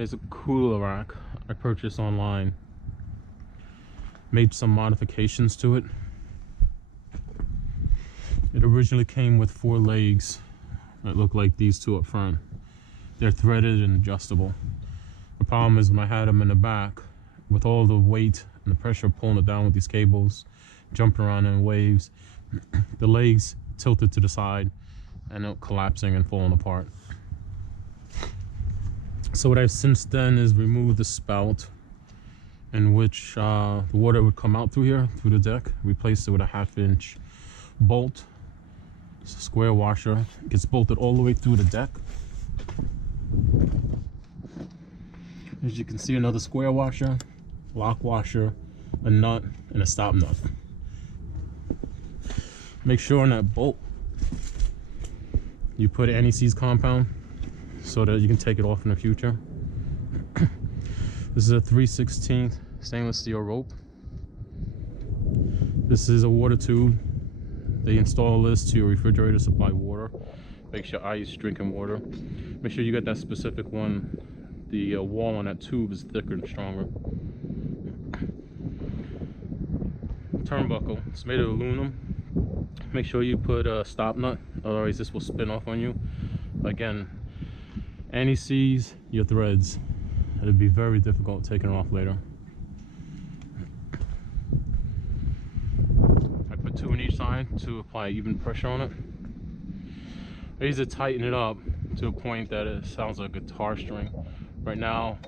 There's a cooler rack I purchased online. Made some modifications to it. It originally came with 4 legs that look like these two up front. They're threaded and adjustable. The problem is when I had them in the back, with all the weight and the pressure pulling it down with these cables, jumping around in waves, the legs tilted to the side and out collapsing and falling apart. So what I've since done is removed the spout in which the water would come out through here, through the deck. Replaced it with a 1/2-inch bolt. It's a square washer. It gets bolted all the way through the deck. As you can see, another square washer, lock washer, a nut, and a stop nut. Make sure on that bolt you put anti-seize compound so that you can take it off in the future. This is a 3/16 stainless steel rope. This is a water tube. They install this to your refrigerator to supply water. Make sure ice, drinking water. Make sure you get that specific one. The wall on that tube is thicker and stronger. Turnbuckle. It's made of aluminum. Make sure you put a stop nut, otherwise this will spin off on you. Again, anti-seize your threads. It'll be very difficult taking it off later. I put 2 on each side to apply even pressure on it. I usually tighten it up to a point that it sounds like a guitar string. Right now,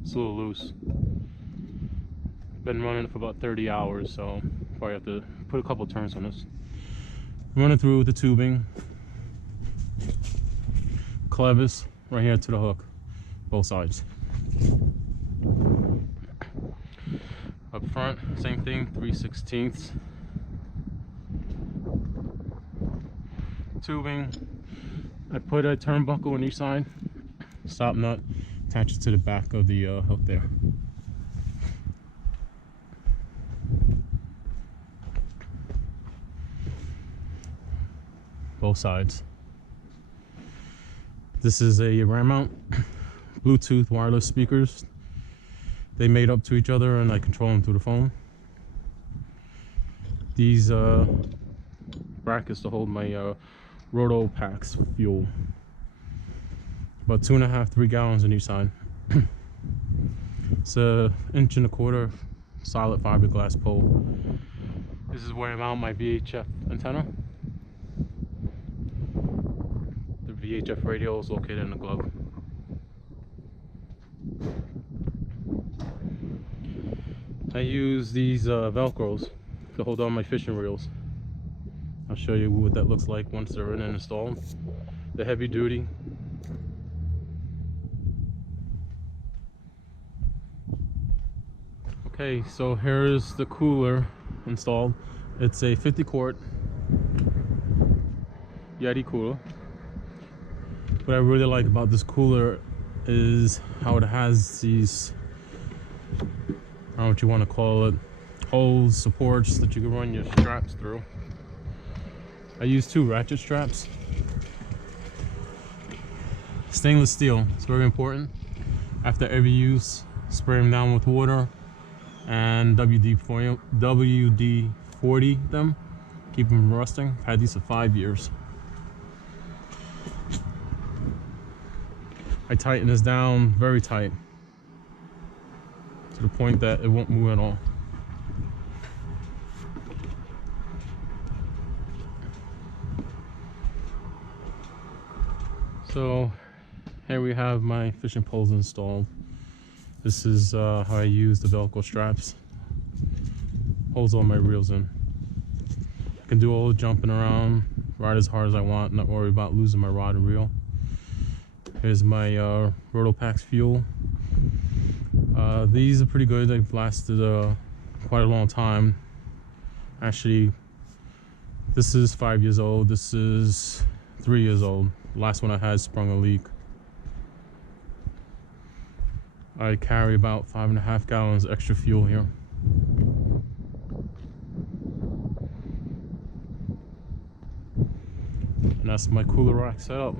it's a little loose. Been running it for about 30 hours, so probably have to put a couple turns on this. Run it through with the tubing. Clevis right here to the hook, both sides. Up front, same thing, 3/16. Tubing. I put a turnbuckle on each side, stop nut, attach it to the back of the hook there. Both sides. This is a RAM mount, Bluetooth wireless speakers. They made up to each other and I control them through the phone. These brackets to hold my Rotopax fuel. About 2.5–3 gallons on each side. It's a 1.25" solid fiberglass pole. This is where I mount my VHF antenna. The VHF radio is located in the glove. I use these Velcros to hold on my fishing reels. I'll show you what that looks like once they're in and installed. They're heavy duty. Okay, so here's the cooler installed. It's a 50-quart Yeti cooler. What I really like about this cooler is how it has these, I don't know what you want to call it, holes, supports that you can run your straps through. I use 2 ratchet straps. Stainless steel, it's very important. After every use, spray them down with water and WD-40 them, keep them from rusting. I've had these for 5 years. I tighten this down very tight to the point that it won't move at all. So here we have my fishing poles installed. This is how I use the Velcro straps. Holds all my reels in. I can do all the jumping around, ride as hard as I want, not worry about losing my rod and reel. Here's my Rotopax fuel. These are pretty good. They've lasted quite a long time. Actually, this is 5 years old. This is 3 years old. The last one I had sprung a leak. I carry about 5.5 gallons extra fuel here. And that's my cooler rack setup.